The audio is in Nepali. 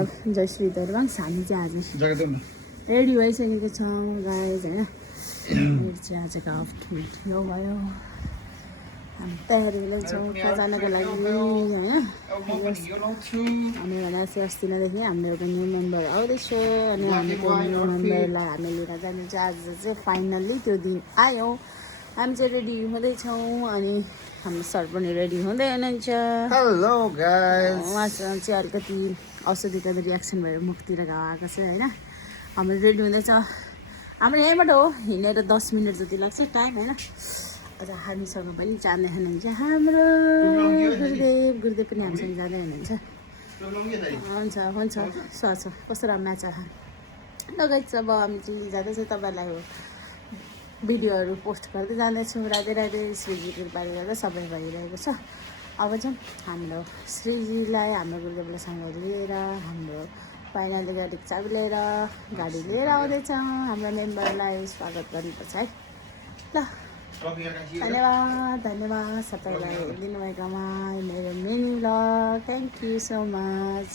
मतलब जय श्री दरबाङ्स हामी चाहिँ आज रेडी भइसकेको छौँ गाइज होइन मेरो चाहिँ आजको आउटफिट यो भयो हामी तयारी छौँ कहाँ जानको लागि होइन हामी भने चाहिँ अस्ति नैदेखि हाम्रो एउटा न्यू मेम्बर आउँदैछ अनि हामी त्यो न्यू मेम्बरलाई हामी लिएर जानु चाहिँ आज चाहिँ फाइनल्ली त्यो दिन आयो हामी चाहिँ रेडी हुँदैछौँ अनि हाम्रो सर पनि रेडी हुँदै हुनुहुन्छ हेलो गाइस उहाँसँग चाहिँ अलिकति औषधिको रियाक्सन भएर मुखतिर घाउ आएको छ होइन हाम्रो रेडी हुँदैछ हाम्रो यहीँबाट हो हिँडेर 10 मिनट जति लाग्छ टाइम होइन अझ हामीसँग पनि जाँदै हुनुहुन्छ हाम्रो गुरुदेव पनि हामीसँग जाँदै हुनुहुन्छ हुन्छ हुन्छ छ कस्तो राम्रो म्याच लगाइन्छ अब हामी चाहिँ जाँदैछ तपाईँहरूलाई भिडियोहरू पोस्ट गर्दै जाँदैछौँ राधे राधे श्रीजी कृपाले गर्दा सबै भइरहेको छ अब चाहिँ हाम्रो श्रीजीलाई हाम्रो गुरुदेवलाई सँग लिएर हाम्रो पाइनाले गाडी चाबी लिएर गाडी लिएर आउँदैछौँ हाम्रो मेम्बरलाई स्वागत गर्नुपर्छ है ल धन्यवाद सबैलाई दिनुभएकोमा मेरो mini blog thank you so much